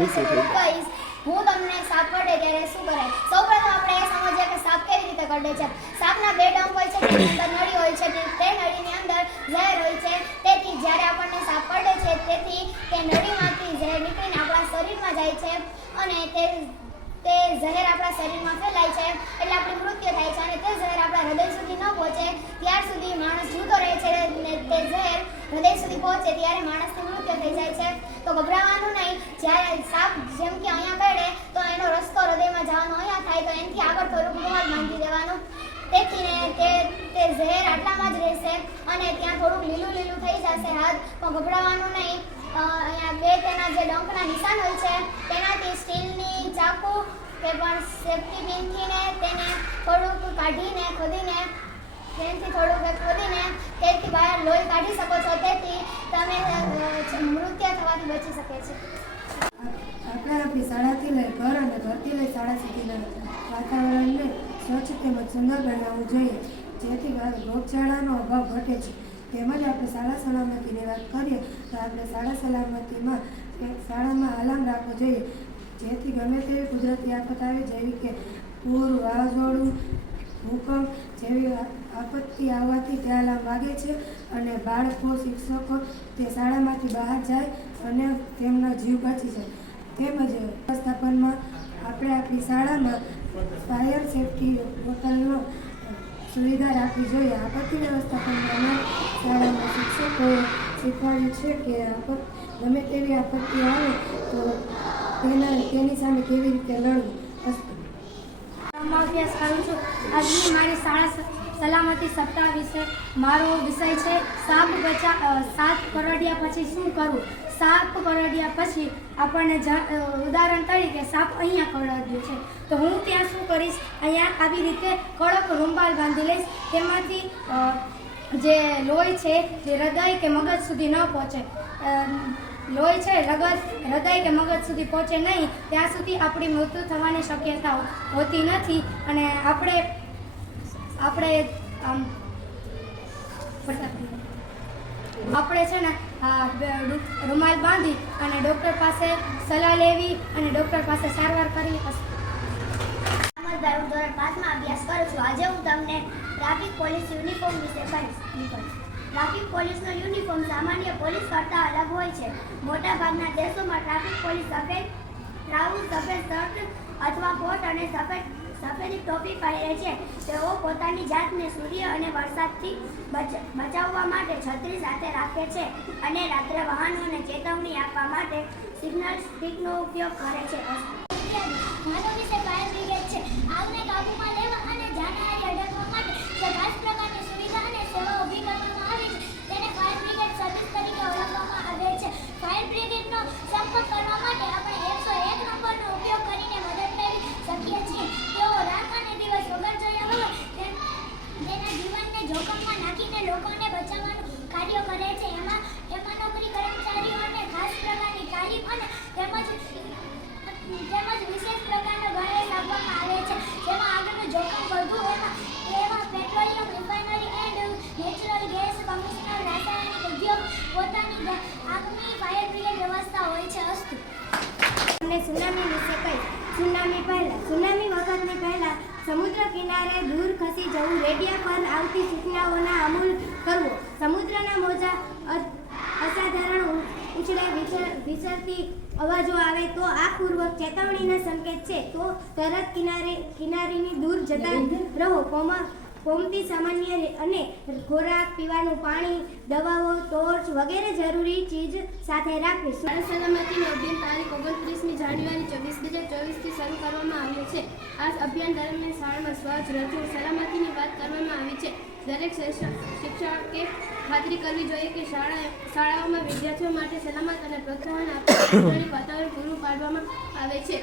વિશે થઈ કહીશ હું તમને સાપ કરડે ત્યારે શું કરાય? સૌપ્રથમ આપણે એ સમજીએ કે સાપ કેવી રીતે કરડે છે. સાપના બે ડંખ હોય છે અંદર નળી હોય છે, તે નળીની અંદર ઝેર હોય છે. તેથી જ્યારે આપણને સાપ કરડે છે, તેથી તે નળીમાંથી ઝેર નીકળીને આપણા શરીરમાં જાય છે અને તે તે ઝેર આપણા શરીરમાં ફેલાય છે. એટલે આપણું મૃત્યુ થાય છે અને તે ઝેર આપણા હૃદય સુધી ન પહોંચે. ત્યાર સુધી માણસ જીવતો રહે છે ને તે ઝેર હૃદય પહોંચે ત્યારે માણસનું મૃત્યુ થઈ જાય છે. તો ગભરાવાનું નહીં. જ્યારે સાપ જેમ કે અહીંયા કરડે તો એનો રસ્તો હૃદયમાં જવાનો અહીંયા થાય, તો એનાથી આગળ થોડુંક ગુહાર બાંધી દેવાનું. તેથી ને તે તે ઝેર આટલામાં જ રહેશે અને ત્યાં થોડુંક લીલું લીલું થઈ જશે હાથ. પણ ગભરાવાનું નહીં. અહીંયા બે તેના જે ડંખના નિશાન હોય છે, તેનાથી સ્ટીલની ચાકુ કે પણ સેફટી પિનથી ને તેને થોડુંક કાઢીને, ખોદીને તેનાથી થોડુંક એ ખોદીને તેથી બહાર લોહી કાઢી શકો છો, તેથી તમે મૃત્યુ થવાથી બચી શકે છે. આપણે આપણી શાળાથી લઈ ઘર અને ઘરથી લઈ શાળા સુધીના વાતાવરણને સ્વચ્છ તેમજ સુંદર બનાવવું જોઈએ, જેથી રોગચાળાનો અભાવ ઘટે છે. તેમજ આપણે શાળા સલામતીની વાત કરીએ, તો આપણે શાળા સલામતીમાં શાળામાં આલામ રાખવો જોઈએ, જેથી ગમે તેવી કુદરતી આફત આવે, જેવી કે પૂર, વાવાઝોડું ભૂકંપ જેવી આપત્તિ આવવાથી તે અલાર્મ વાગે છે અને બાળકો, શિક્ષકો તે શાળામાંથી બહાર જાય અને તેમનો જીવ બચી જાય. તેમજ વ્યવસ્થાપનમાં આપણે આપણી શાળામાં ફાયર સેફટી બોટલનો સુવિધા રાખવી જોઈએ. આપત્તિ વ્યવસ્થાપનમાં શાળામાં શિક્ષકોએ શીખવાડ્યું છે કે આપત ગમે તેવી આપત્તિ આવે તો તેના તેની સામે કેવી રીતે લડવું અસ્તુ માં અભ્યાસ કરું છું આજની મારી શાળા સલામતી સપ્તાહ વિશે મારો વિષય છે, સાપ બચા સાપ કરડ્યા પછી શું કરવું સાપ કરડ્યા પછી આપણને ઉદાહરણ તરીકે સાપ અહીંયા કરડ્યું છે. તો હું ત્યાં શું કરીશ? અહીંયા આવી રીતે કડક રૂંબાલ બાંધી લઈશ. તેમાંથી જે લોહી છે, જે હૃદય કે મગજ સુધી ન પહોંચે. લોહી છે રગત હૃદય કે મગજ સુધી પહોંચે નહીં. ત્યાં સુધી આપણી મૃત્યુ થવાની શક્યતા હોતી નથી અને આપણે આપણે આમ, આપણે છે ને રૂમાલ બાંધી અને ડૉક્ટર પાસે સલાહ લેવી અને ડૉક્ટર પાસે સારવાર કરવી ધોરણ પાંચમાં અભ્યાસ કરું છું. આજે હું તમને ટ્રાફિક પોલીસ યુનિફોર્મ વિશે કહીશ. ટ્રાફિક પોલીસનો યુનિફોર્મ સામાન્ય પોલીસ કરતાં અલગ હોય છે. મોટાભાગના દેશોમાં ટ્રાફિક પોલીસ સફેદ ટ્રાઉઝ સફેદ શર્ટ અથવા કોટ અને સફેદ સફેદ ટોપી પહેરે છે. તેઓ પોતાની જાતને સૂર્ય અને વરસાદથી બચ- બચાવવા માટે છત્રી સાથે રાખે છે અને રાત્રે વાહનોને ચેતવણી આપવા માટે સિગ્નલ સ્પીકનો ઉપયોગ કરે છે માનવ વિશે ફાયર બ્રિગેડ છે આગને કાબૂમાં લેવા અને જાનહાની અટકાવવા માટે જે ખાસ પ્રકારની સુવિધા અને સેવા ઊભી કરવામાં આવી છે તેને ફાયર બ્રિગેડ સર્વિસ તરીકે ઓળખવામાં આવે છે ફાયર બ્રિગેડનો સંપર્ક કરવા માટે આપણે એકસો એક નંબરનો ઉપયોગ કરીને મદદ મેળવી શકીએ છીએ તેઓ રાત અને દિવસ વગર જોયા હોય તેમ તેના જીવનને જોખમમાં નાખીને લોકોને બચાવવાનું કાર્ય કરે છે એમાં એમાં નોકરી કર્મચારીઓને ખાસ પ્રકારની તાલીમ અને તેમજ તેમજ વિશેષ પ્રકારનો ગણવેશ આપવામાં આવે છે જેમાં આગળનું જોખમ વધુ એમાં એમાં petroleum refinery and natural gas commissioner રાસાયણિક ઉદ્યોગ પોતાની ગ- આગની ફાયર બ્રિગેડ વ્યવસ્થા હોય છે અસ્તુ તમને સુનામી વિશે કહીશ સુનામી પહેલાં સુનામી વખતની પહેલાં સમુદ્ર કિનારે દૂર ખસી જવું રેડિયા પર આવતી સૂચનાઓના અમૂલ કરવો. સમુદ્રના મોજા અસાધારણ ઉછળે વિસરતી અવાજો આવે તો આ પૂર્વ ચેતવણીના સંકેત છે. તો તરત કિનારે, કિનારીની દૂર જતા રહો. કોમા કોમતી સામાન્ય અને ખોરાક પીવાનું પાણી, દવાઓ, ટોર્ચ વગેરે જરૂરી ચીજ સાથે રાખવી. સલામતીનો અભિયાન તારીખ ઓગણત્રીસમી જાન્યુઆરી ચોવીસ બે હજાર ચોવીસથી શરૂ કરવામાં છે. આ અભિયાન દરમિયાન શાળામાં સ્વચ્છ રચો સલામતીની વાત કરવામાં આવી છે. દરેક શિક્ષકે ખાતરી કરવી જોઈએ કે શાળા શાળાઓમાં વિદ્યાર્થીઓ માટે સલામત અને પ્રોત્સાહન આપવાની વાતાવરણ પૂરું પાડવામાં આવે છે.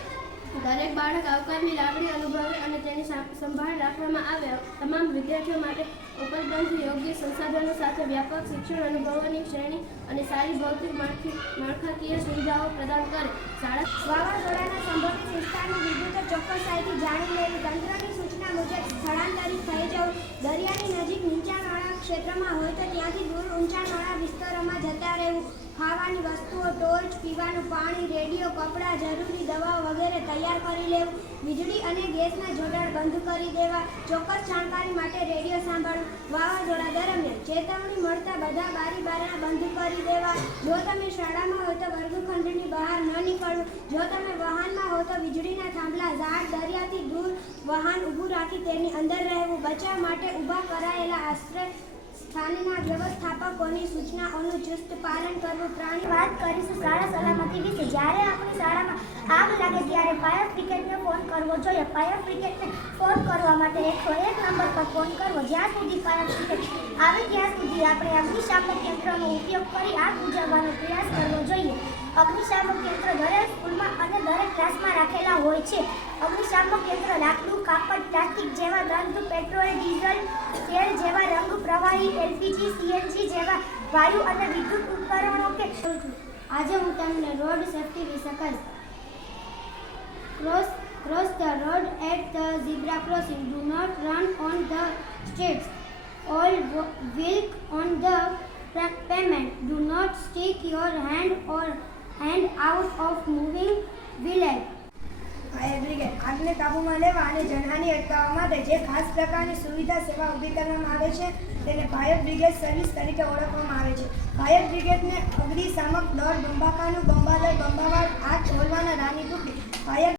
દરેક બાળક આવકારની લાગણી અનુભવે અને તેની સંભાળ રાખવામાં આવે. તમામ વિદ્યાર્થીઓ માટે ઉપલબ્ધ યોગ્ય સંસાધનો સાથે વ્યાપક શિક્ષણ અનુભવોની શ્રેણી અને સારી ભૌતિક માળખી માળખાકીય સુવિધાઓ પ્રદાન કરે. શાળા વાવાઝોડાના સંભવિત વિસ્તારની વિગતો ચોક્કસાઈથી જાણી લેવી. તંત્રની સૂચના મુજબ, સ્થળાંતરિત થઈ જવું દરિયાની નજીક નીચાણવાળા ક્ષેત્રમાં હોય તો ત્યાંથી દૂર ઊંચાણવાળા વિસ્તારોમાં જતા રહેવું. ખાવાની વસ્તુઓ ટોર્ચ પીવાનું પાણી, રેડિયો, કપડાં, જરૂરી દવાઓ વગેરે તૈયાર કરી લેવું. વીજળી અને ગેસના જોડાણ બંધ કરી દેવા. ચોક્કસ જાણકારી માટે રેડિયો સાંભળવું. વાવાઝોડા દરમિયાન ચેતવણી મળતા બધા બારી બારણા બંધ કરી દેવા. જો તમે શાળામાં હો તો વર્ગખંડની બહાર ન નીકળવું. જો તમે વાહનમાં હો તો વીજળીના થાંભલા, ઝાડ, દરિયાથી દૂર વાહન ઊભું રાખી તેની અંદર રહેવું. બચાવ માટે ઊભા કરાયેલા આશ્રય સ્થાનના વ્યવસ્થાપકોની સૂચનાઓનું ચુસ્ત પાલન કરવું પ્રાણી વાત કરીશું શાળા સલામતી વિશે. જ્યારે આપણી શાળામાં આગ લાગે ત્યારે ફાયર બ્રિગેડને ફોન કરવો જોઈએ. ફાયર બ્રિગેડને ફોન કરવા માટે એકસો એક નંબર પર ફોન કરવો. જ્યાં સુધી ફાયર બ્રિગેડ આવે ત્યાં સુધી આપણે અગ્નિશામક યંત્રનો ઉપયોગ કરી આગ બુઝાવવાનો પ્રયાસ કરવો જોઈએ. અગ્નિશામક યંત્ર દરેક સ્કૂલમાં અને દરેક ક્લાસમાં રાખેલા હોય છે. અગ્નિશામક યંત્ર લાકડું, કાપડ, પ્લાસ્ટિક જેવા રંગ પેટ્રોલ, ડીઝલ, તેલ જેવા રંગ પ્રવાહી એલપીજી સીએનજી જેવા વાયુ અને વિદ્યુત ઉપકરણો કે આજે હું તમને રોડ સેફટી વિશે કહીશ the road at the zebra crossing do not run on the streets all wo- walk on the pa- pavement do not stick your hand or hand out of moving vehicle fire brigade આગને કાબૂમાં લેવા અને જનહાની અટકાવવા માટે જે ખાસ પ્રકારની સુવિધા સેવા ઊભી કરવામાં આવે છે, તેને ફાયર બ્રિગેડ સર્વિસ તરીકે ઓળખવામાં આવે છે. ફાયર બ્રિગેડને અગ્નિશામક દળ બંબાકાનું બંબાદર બંબાવાડ આગ ખોલવાના રાની ટુકડી. ફાયર